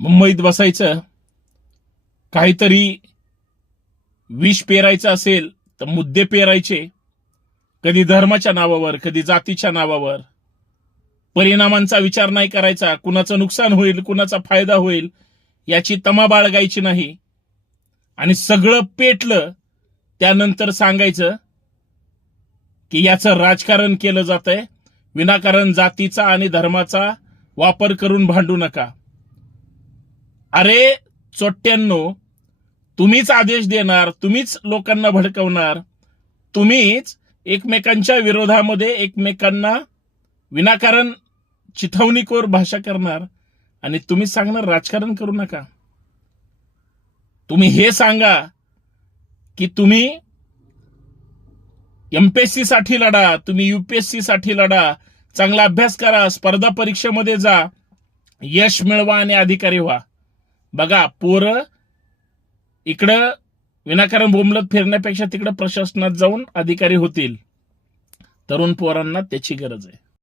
मुंबईत बसायचं, काहीतरी विष पेरायचं असेल तर मुद्दे पेरायचे, कधी धर्माच्या नावावर, कधी जातीच्या नावावर. परिणामांचा विचार नाही करायचा, कुणाचं नुकसान होईल, कुणाचा फायदा होईल याची तमा बाळगायची नाही. आणि सगळं पेटलं त्यानंतर सांगायचं की याचं राजकारण केलं जातंय, विनाकारण जातीचा आणि धर्माचा वापर करून भांडू नका. अरे चोट्ट्यांनो, तुम्हीच आदेश देणार, तुम्हीच लोकांना भडकवणार, तुम्हीच एकमेकांच्या विरोधामध्ये एकमेकांना विनाकारण चिथावणीखोर भाषा करणार आणि तुम्ही सांगणार राजकारण करू नका. तुम्ही हे सांगा की तुम्ही एमपीएससी साठी लढा, तुम्ही यूपीएससी साठी लढा, चांगला अभ्यास करा, स्पर्धा परीक्षेमध्ये जा, यश मिळवा आणि अधिकारी व्हा. बघा, पोरं इकडं विनाकारण बोंबलत फिरण्यापेक्षा तिकडे प्रशासनात जाऊन अधिकारी होतील. तरुण पोरांना त्याची गरज आहे.